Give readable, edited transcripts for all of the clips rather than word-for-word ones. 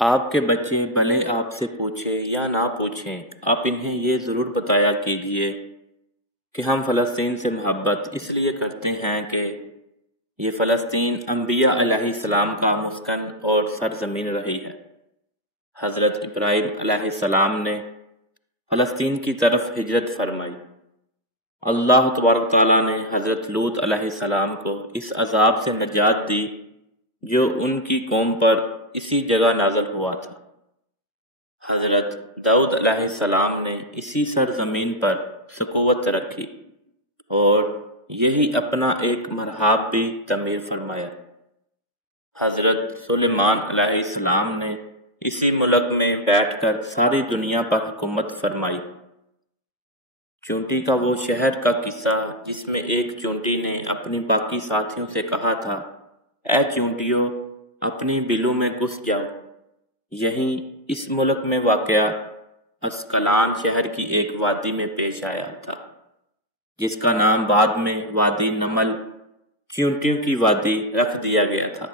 آپ کے بچے بھلے آپ سے پوچھیں یا نہ پوچھیں، آپ انہیں یہ ضرور بتایا کیجیے کہ ہم فلسطین سے محبت اس لیے کرتے ہیں کہ یہ فلسطین انبیاء علیہ السلام کا مسکن اور سرزمین رہی ہے۔ حضرت ابراہیم علیہ السلام نے فلسطین کی طرف ہجرت فرمائی۔ اللہ تبارک تعالیٰ نے حضرت لوط علیہ السلام کو اس عذاب سے نجات دی جو ان کی قوم پر اسی جگہ نازل ہوا تھا۔ حضرت داؤد علیہ السلام نے اسی سرزمین پر سکوت رکھی اور یہی اپنا ایک مرحاب بھی تعمیر فرمایا۔ حضرت سلیمان علیہ السلام نے اسی ملک میں بیٹھ کر ساری دنیا پر حکومت فرمائی۔ چونٹی کا وہ شہر کا قصہ جس میں ایک چونٹی نے اپنی باقی ساتھیوں سے کہا تھا، اے چونٹیوں اپنی بلوں میں گھس جاؤ، یہیں اس ملک میں واقع اسقلان شہر کی ایک وادی میں پیش آیا تھا، جس کا نام بعد میں وادی نمل چونٹیوں کی وادی رکھ دیا گیا تھا۔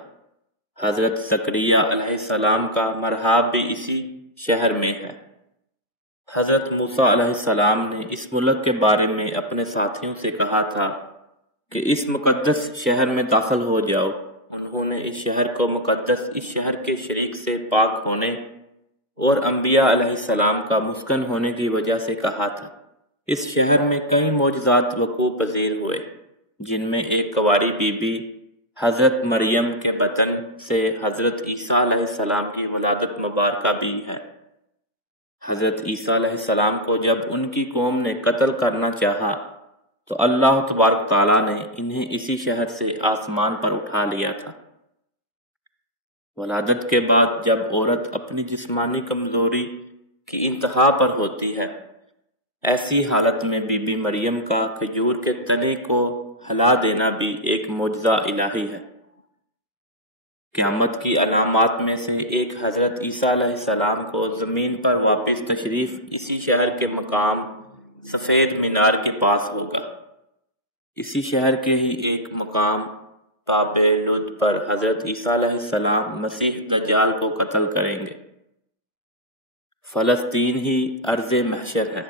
حضرت زکریا علیہ السلام کا مرحاب بھی اسی شہر میں ہے۔ حضرت موسیٰ علیہ السلام نے اس ملک کے بارے میں اپنے ساتھیوں سے کہا تھا کہ اس مقدس شہر میں داخل ہو جاؤ۔ انہوں نے اس شہر کو مقدس اس شہر کے شریک سے پاک ہونے اور انبیاء علیہ السلام کا مسکن ہونے کی وجہ سے کہا تھا۔ اس شہر میں کئی معجزات وقوع پذیر ہوئے، جن میں ایک کنواری بی بی حضرت مریم کے بطن سے حضرت عیسیٰ علیہ السلام کی ولادت مبارکہ بھی ہے۔ حضرت عیسیٰ علیہ السلام کو جب ان کی قوم نے قتل کرنا چاہا تو اللہ تبارک تعالیٰ نے انہیں اسی شہر سے آسمان پر اٹھا لیا تھا۔ ولادت کے بعد جب عورت اپنی جسمانی کمزوری کی انتہا پر ہوتی ہے، ایسی حالت میں بی بی مریم کا کھجور کے تنے کو ہلا دینا بھی ایک معجزہ الہی ہے۔ قیامت کی علامات میں سے ایک حضرت عیسیٰ علیہ السلام کو زمین پر واپس تشریف اسی شہر کے مقام سفید مینار کے پاس ہوگا۔ اسی شہر کے ہی ایک مقام باب لد پر حضرت عیسیٰ علیہ السلام مسیح دجال کو قتل کریں گے۔ فلسطین ہی ارض محشر ہے۔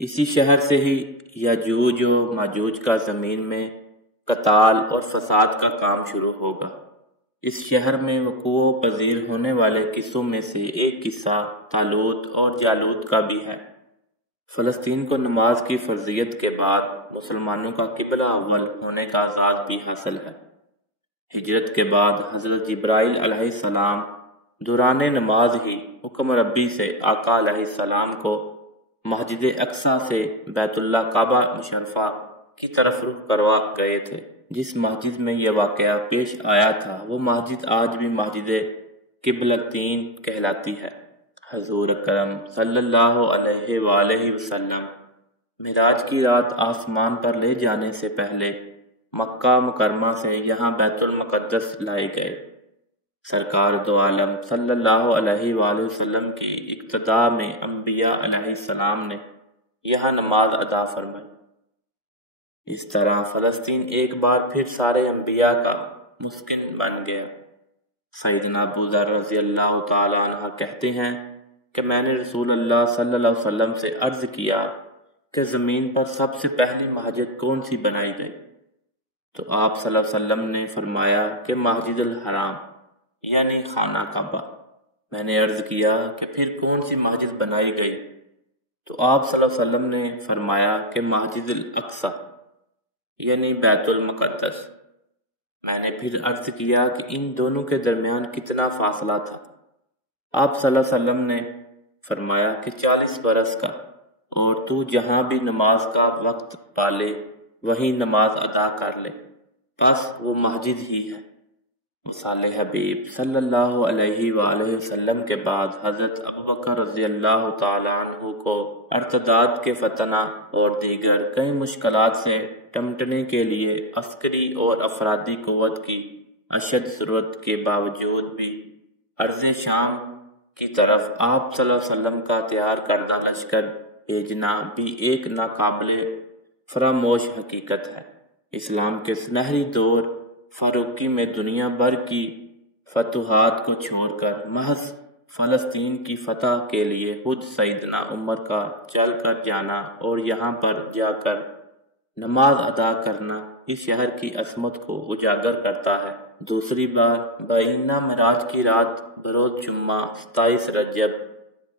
اسی شہر سے ہی یاجوج و ماجوج کا زمین میں قتال اور فساد کا کام شروع ہوگا۔ اس شہر میں وقوع پذیر ہونے والے قصوں میں سے ایک قصہ طالوت اور جالوت کا بھی ہے۔ فلسطین کو نماز کی فرضیت کے بعد مسلمانوں کا قبلہ اول ہونے کا اعزاز بھی حاصل ہے۔ ہجرت کے بعد حضرت جبرائیل علیہ السلام دوران نماز ہی حکم ربی سے آقا علیہ السلام کو مسجد اقصیٰ سے بیت اللہ کعبہ مشرفہ کی طرف رخ کروا گئے تھے۔ جس مسجد میں یہ واقعہ پیش آیا تھا وہ مسجد آج بھی مسجد قبلتین کہلاتی ہے۔ حضور اکرم صلی اللہ علیہ وآلہ وسلم معراج کی رات آسمان پر لے جانے سے پہلے مکہ مکرمہ سے یہاں بیت المقدس لائے گئے۔ سرکار دو عالم صلی اللہ علیہ وآلہ وسلم کی اقتداء میں انبیاء علیہ السلام نے یہاں نماز ادا فرمائی۔ اس طرح فلسطین ایک بار پھر سارے انبیاء کا مسکن بن گیا۔ سیدنا ابو ذر رضی اللہ تعالیٰ عنہ کہتے ہیں کہ میں نے رسول اللہ صلی اللہ علیہ وسلم سے عرض کیا کہ زمین پر سب سے پہلی مسجد کون سی بنائی گئی؟ تو آپ صلی اللہ علیہ وسلم نے فرمایا کہ مسجد الحرام یعنی خانہ کعبہ۔ میں نے عرض کیا کہ پھر کون سی مسجد بنائی گئی؟ تو آپ صلی اللہ علیہ وسلم نے فرمایا کہ مسجد الاقصیٰ یعنی بیت المقدس۔ میں نے پھر عرض کیا کہ ان دونوں کے درمیان کتنا فاصلہ تھا؟ آپ صلی اللہ علیہ وسلم نے فرمایا کہ 40 برس کا، اور تو جہاں بھی نماز کا وقت پالے وہیں نماز ادا کر لے، بس وہ مسجد ہی ہے۔ مثال حبیب صلی اللہ علیہ وآلہ وسلم کے بعد حضرت ابوبکر رضی اللہ تعالیٰ عنہ کو ارتداد کے فتنہ اور دیگر کئی مشکلات سے نمٹنے کے لیے عسکری اور افرادی قوت کی اشد ضرورت کے باوجود بھی ارض شام کی طرف آپ صلی اللہ علیہ وسلم کا تیار کردہ لشکر بھیجنا بھی ایک ناقابل فراموش حقیقت ہے۔ اسلام کے سنہری دور فاروقی میں دنیا بھر کی فتوحات کو چھوڑ کر محض فلسطین کی فتح کے لیے خود سیدنا عمر کا چل کر جانا اور یہاں پر جا کر نماز ادا کرنا اس شہر کی عظمت کو اجاگر کرتا ہے۔ دوسری بار بعینہ معراج کی رات بروز جمعہ 27 رجب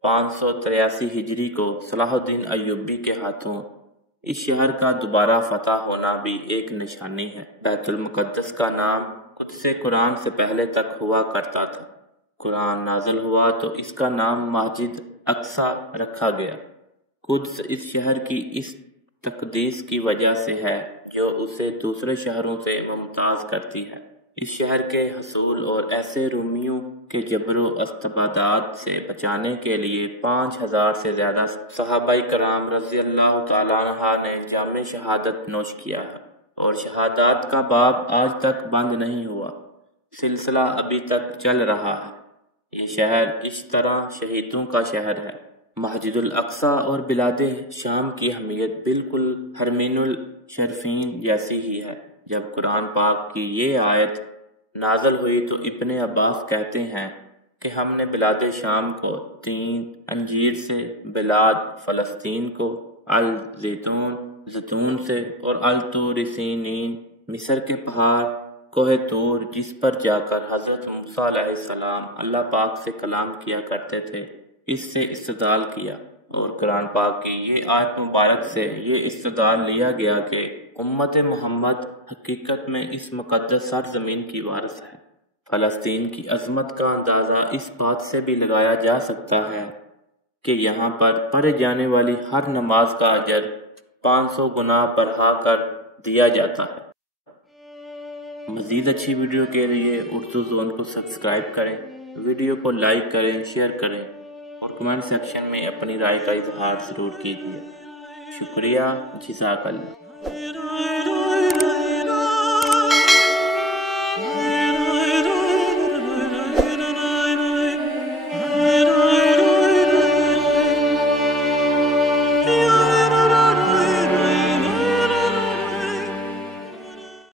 583 ہجری کو صلاح الدین ایوبی کے ہاتھوں اس شہر کا دوبارہ فتح ہونا بھی ایک نشانی ہے۔ بیت المقدس کا نام قدس قرآن سے پہلے تک ہوا کرتا تھا۔ قرآن نازل ہوا تو اس کا نام مسجد اقصیٰ رکھا گیا۔ قدس اس شہر کی اس تقدیس کی وجہ سے ہے جو اسے دوسرے شہروں سے ممتاز کرتی ہے۔ اس شہر کے حصول اور ایسے رومیوں کے جبر و استبداد سے بچانے کے لیے 5000 سے زیادہ صحابہ کرام رضی اللہ تعالیٰ عنہ نے جام شہادت نوش کیا ہے، اور شہادات کا باب آج تک بند نہیں ہوا، سلسلہ ابھی تک چل رہا ہے۔ یہ شہر اس طرح شہیدوں کا شہر ہے۔ مسجد الاقصیٰ اور بلاد شام کی اہمیت بالکل حرمین الشریفین جیسی ہی ہے۔ جب قرآن پاک کی یہ آیت نازل ہوئی تو ابن عباس کہتے ہیں کہ ہم نے بلاد شام کو تین انجیر سے، بلاد فلسطین کو زیتون سے، اور الطور سینین مصر کے پہاڑ کوہ طور جس پر جا کر حضرت موسیٰ علیہ السلام اللہ پاک سے کلام کیا کرتے تھے، اس سے استدلال کیا، اور قرآن پاک کی یہ آیت مبارک سے یہ استدلال لیا گیا کہ امت محمد حقیقت میں اس مقدس سرزمین کی وارث ہے۔ فلسطین کی عظمت کا اندازہ اس بات سے بھی لگایا جا سکتا ہے کہ یہاں پر پڑھے جانے والی ہر نماز کا اجر 500 گنا بڑھا کر دیا جاتا ہے۔ مزید اچھی ویڈیو کے لیے اردو زون کو سبسکرائب کریں، ویڈیو کو لائک کریں، شیئر کریں اور کمنٹ سیکشن میں اپنی رائے کا اظہار ضرور کیجیے۔ شکریہ، جزاک اللہ۔